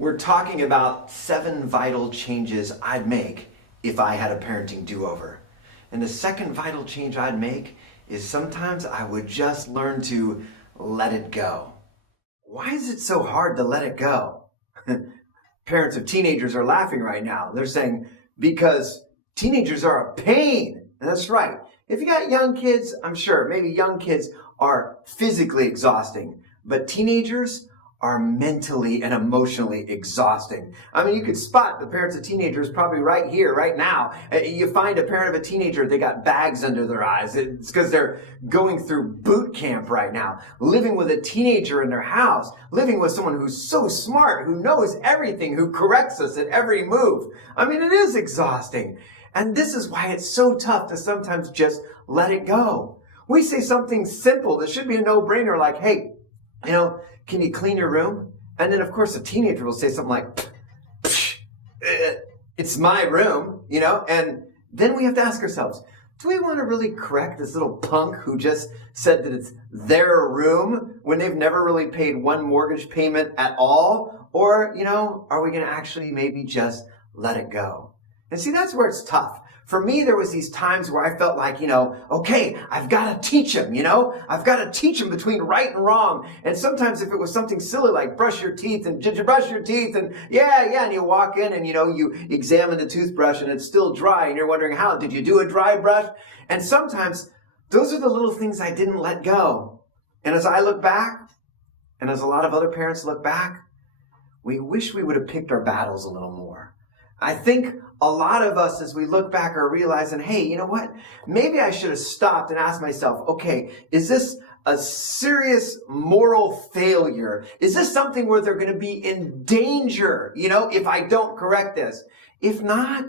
We're talking about 7 vital changes I'd make if I had a parenting do-over. And the second vital change I'd make is sometimes I would just learn to let it go. Why is it so hard to let it go? Parents of teenagers are laughing right now. They're saying, because teenagers are a pain. And that's right. If you got young kids, I'm sure maybe young kids are physically exhausting, but teenagers are mentally and emotionally exhausting. I mean, you could spot the parents of teenagers probably right here, right now. You find a parent of a teenager, they got bags under their eyes. It's because they're going through boot camp right now, living with a teenager in their house, living with someone who's so smart, who knows everything, who corrects us at every move. I mean, it is exhausting. And this is why it's so tough to sometimes just let it go. We say something simple that should be a no-brainer like, hey, can you clean your room? And then, of course, a teenager will say something like, it's my room, and then we have to ask ourselves, do we want to really correct this little punk who just said that it's their room when they've never really paid one mortgage payment at all? Or, are we going to actually maybe just let it go? And see, that's where it's tough. For me, there was these times where I felt like, okay, I've got to teach him, I've got to teach him between right and wrong. And sometimes if it was something silly like brush your teeth and did you brush your teeth? And yeah. And you walk in and, you examine the toothbrush and it's still dry and you're wondering how, did you do a dry brush? And sometimes those are the little things I didn't let go. And as I look back, and as a lot of other parents look back, we wish we would have picked our battles a little more. I think a lot of us, as we look back, are realizing, hey, you know what? Maybe I should have stopped and asked myself, okay, is this a serious moral failure? Is this something where they're going to be in danger, if I don't correct this? If not,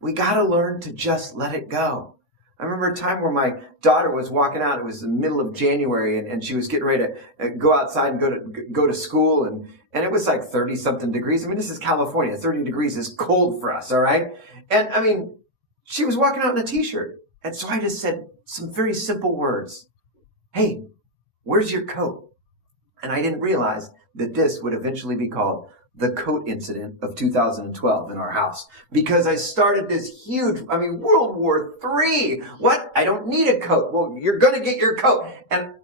we got to learn to just let it go. I remember a time where my daughter was walking out. It was the middle of January, and she was getting ready to go outside and go to school, and it was like 30-something degrees. I mean, this is California. 30 degrees is cold for us, all right? And, she was walking out in a T-shirt. And so I just said some very simple words. Hey, where's your coat? And I didn't realize that this would eventually be called the coat incident of 2012 in our house. Because I started this huge, World War III. What? I don't need a coat. Well, you're going to get your coat. And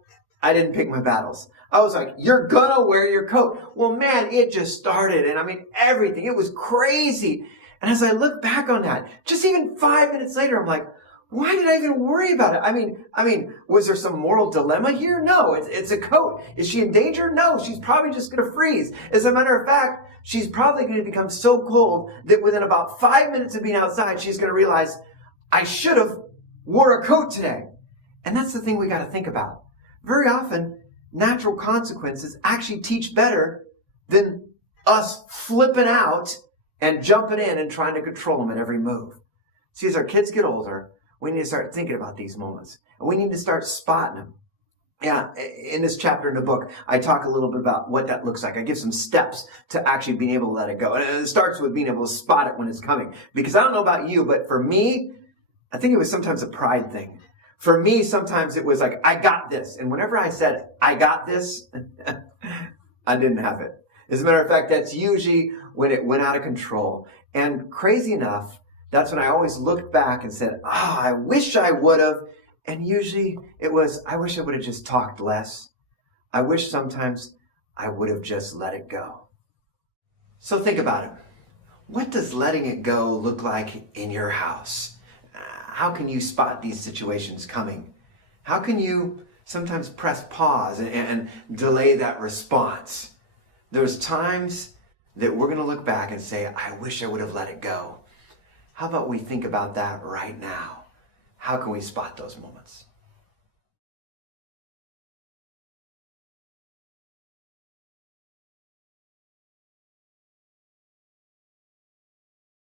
I didn't pick my battles. I was like, you're going to wear your coat. Well, man, it just started. And everything. It was crazy. And as I look back on that, just even 5 minutes later, I'm like, why did I even worry about it? Was there some moral dilemma here? No, it's a coat. Is she in danger? No, she's probably just going to freeze. As a matter of fact, she's probably going to become so cold that within about 5 minutes of being outside, she's going to realize, I should have wore a coat today. And that's the thing we got to think about. Very often, natural consequences actually teach better than us flipping out and jumping in and trying to control them at every move. See, as our kids get older, we need to start thinking about these moments. And we need to start spotting them. Yeah, in this chapter in the book, I talk a little bit about what that looks like. I give some steps to actually being able to let it go. And it starts with being able to spot it when it's coming. Because I don't know about you, but for me, I think it was sometimes a pride thing. For me, sometimes it was like, I got this. And whenever I said, I got this, I didn't have it. As a matter of fact, that's usually when it went out of control. And crazy enough, that's when I always looked back and said, I wish I would have. And usually it was, I wish I would have just talked less. I wish sometimes I would have just let it go. So think about it. What does letting it go look like in your house? How can you spot these situations coming? How can you sometimes press pause and delay that response? There's times that we're going to look back and say, I wish I would have let it go. How about we think about that right now? How can we spot those moments?